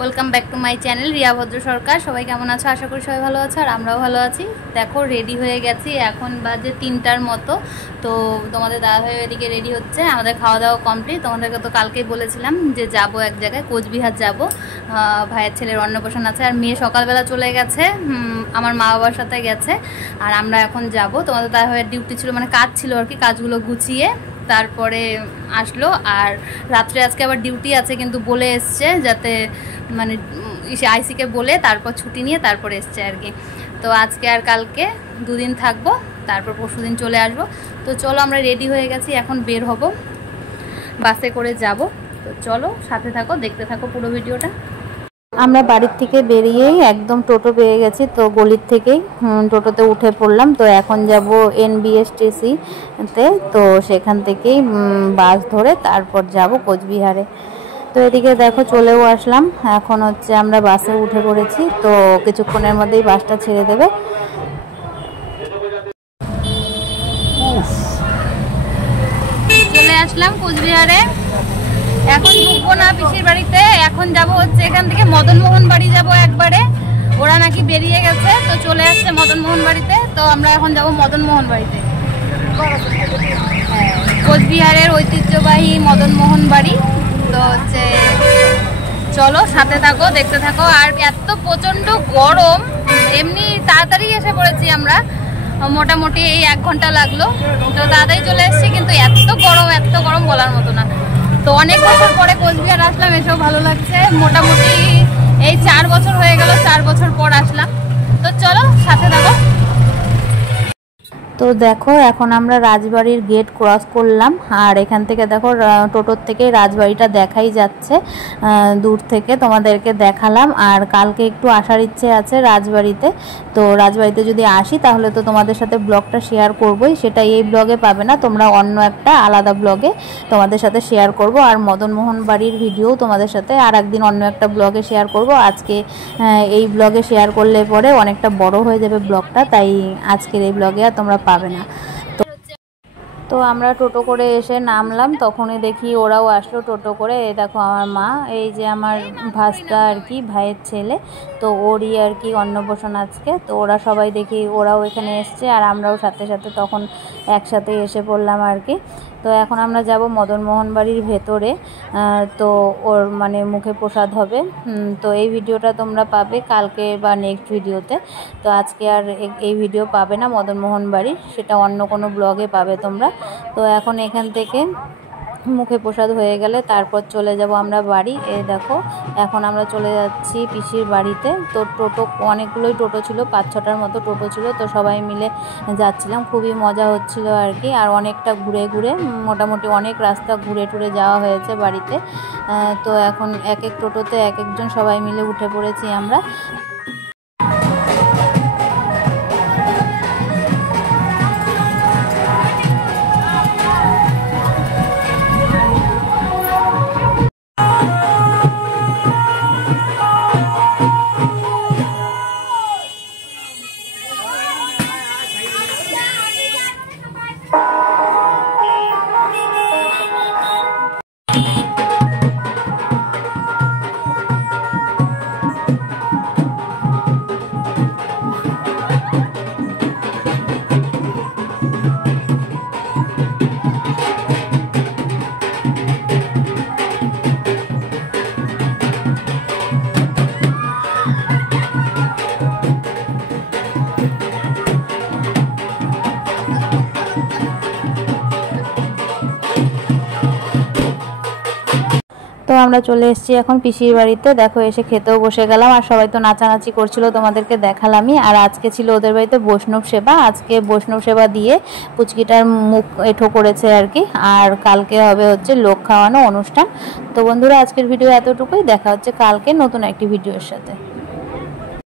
Welcome back to my channel Riya ভদ্র সরকার। সবাই কেমন আছো? আশা করি সবাই ভালো আছো, আর আমরাও ভালো আছি। দেখো রেডি হয়ে গেছি, এখন বাজে 3টার মতো। তো তোমাদের দাদা ভাই এদিকে রেডি হচ্ছে, আমাদের খাওয়া দাওয়া কমপ্লিট। তোমাদেরকে তো কালকেই বলেছিলাম যে যাব এক জায়গায়, কোচবিহার যাব, ভাইয়ের ছেলের অন্নপ্রাশন আছে। আর মেয়ে সকালবেলা চলে গেছে, আমার মা বাবার সাথে গেছে, আর আমরা এখন যাব। তোমাদের দাদা ভাইয়ের ডিউটি ছিল, মানে কাজ ছিল আর কি, কাজগুলো গুছিয়ে তারপরে আসলো। আর রাত্রে আজকে আবার ডিউটি আছে, কিন্তু বলে এসছে যাতে মানে আইসিকে বলে তারপর ছুটি নিয়ে তারপরে এসছে আর কি। তো আজকে আর কালকে দুদিন থাকবো, তারপর পরশুদিন চলে আসবো। তো চলো আমরা রেডি হয়ে গেছি, এখন বের হব, বাসে করে যাব। তো চলো সাথে থাকো, দেখতে থাকো পুরো ভিডিওটা। আমরা বাড়ির থেকে বেরিয়েই একদম টোটো পেয়ে গেছি, তো গলির থেকেই টোটোতে উঠে পড়লাম। তো এখন যাব NBSTC-তে, তো সেখান থেকেই বাস ধরে তারপর যাব কোচবিহারে। তো এদিকে দেখো চলেও আসলাম, এখন হচ্ছে আমরা বাসে উঠে পড়েছি। তো কিছুক্ষণের মধ্যেই বাসটা ছেড়ে দেবে। চলে আসলাম কোচবিহারে, এখন ঢুকবো না পিসির বাড়িতে, এখন যাব হচ্ছে এখান থেকে মদনমোহন বাড়ি যাব একবারে। ওরা নাকি বেরিয়ে গেছে, তো চলে আসছে মদনমোহন বাড়িতে। তো আমরা এখন যাব মদনমোহন বাড়িতে, কোচবিহারের ঐতিহ্যবাহী মদনমোহন বাড়ি। তো হচ্ছে চলো সাথে থাকো, দেখতে থাকো। আর এত প্রচন্ড গরম, এমনি তাড়াতাড়ি এসে পড়েছি আমরা, মোটামুটি এই 1 ঘন্টা লাগলো। তো তাড়াতাড়ি চলে এসেছি, কিন্তু এত গরম বলার মতো না। তো অনেক বছর পরে কোচবিহার আসলাম, এসেও ভালো লাগছে। মোটামুটি এই 4 বছর হয়ে গেল, 4 বছর পর আসলাম। তো চলো সাথে থাকো। তো দেখো এখন আমরা রাজবাড়ির গেট ক্রস করলাম, আর এখান থেকে দেখো টোটোর থেকে রাজবাড়িটা দেখাই যাচ্ছে দূর থেকে, তোমাদেরকে দেখালাম। আর কালকে একটু আসার ইচ্ছে আছে রাজবাড়িতে। তো রাজবাড়িতে যদি আসি তাহলে তো তোমাদের সাথে ব্লগটা শেয়ার করবোই, সেটা এই ব্লগে পাবে না, তোমরা অন্য একটা আলাদা ব্লগে তোমাদের সাথে শেয়ার করব। আর মদনমোহন বাড়ির ভিডিও তোমাদের সাথে আর একদিন অন্য একটা ব্লগে শেয়ার করব। আজকে এই ব্লগে শেয়ার করলে পরে অনেকটা বড় হয়ে যাবে ব্লগটা, তাই আজকের এই ব্লগে আর তোমরা পাবে না। তো আমরা টোটো করে এসে নামলাম, তখনই দেখি ওরাও আসলো টোটো করে। এই দেখো আমার মা, এই যে আমার ভাসটা আর কি, ভাইয়ের ছেলে, তো ওরই আর কি অন্নপ্রাশন আজকে। তো ওরা সবাই দেখি ওরাও এখানে এসছে, আর আমরাও সাথে সাথে তখন একসাথে এসে পড়লাম আর কি। তো এখন আমরা যাব মদনমোহন বাড়ির ভেতরে, তো ওর মানে মুখে প্রসাদ হবে। তো এই ভিডিওটা তোমরা পাবে কালকে বা নেক্সট ভিডিওতে। তো আজকে আর এই ভিডিও পাবে না মদনমোহন বাড়ির, সেটা অন্য কোনো ব্লগে পাবে তোমরা। তো এখন এখান থেকে মুখে প্রসাদ হয়ে গেলে তারপর চলে যাব আমরা বাড়ি। এই দেখো এখন আমরা চলে যাচ্ছি পিসির বাড়িতে। তো টোটো অনেকগুলোই টোটো ছিল, 5-6টার মতো টোটো ছিল। তো সবাই মিলে যাচ্ছিলাম, খুবই মজা হচ্ছিল আর কি। আর অনেকটা ঘুরে ঘুরে, মোটামুটি অনেক রাস্তা ঘুরে টুরে যাওয়া হয়েছে বাড়িতে। তো এখন এক এক টোটোতে এক একজন সবাই মিলে উঠে পড়েছি আমরা। তো আমরা চলে এসেছি এখন পিসির বাড়িতে। দেখো এসে খেতেও বসে গেলাম, আর সবাই তো নাচানাচি করছিল, তোমাদেরকে দেখালামই। আর আজকে ছিল ওদের বাড়িতে বৈষ্ণব সেবা, আজকে বৈষ্ণব সেবা দিয়ে পুচকিটার মুখ এঁঠো করেছে আর কি। আর কালকে হবে হচ্ছে লোক খাওয়ানো অনুষ্ঠান। তো বন্ধুরা আজকের ভিডিও এতটুকুই, দেখা হচ্ছে কালকে নতুন একটি ভিডিওর সাথে।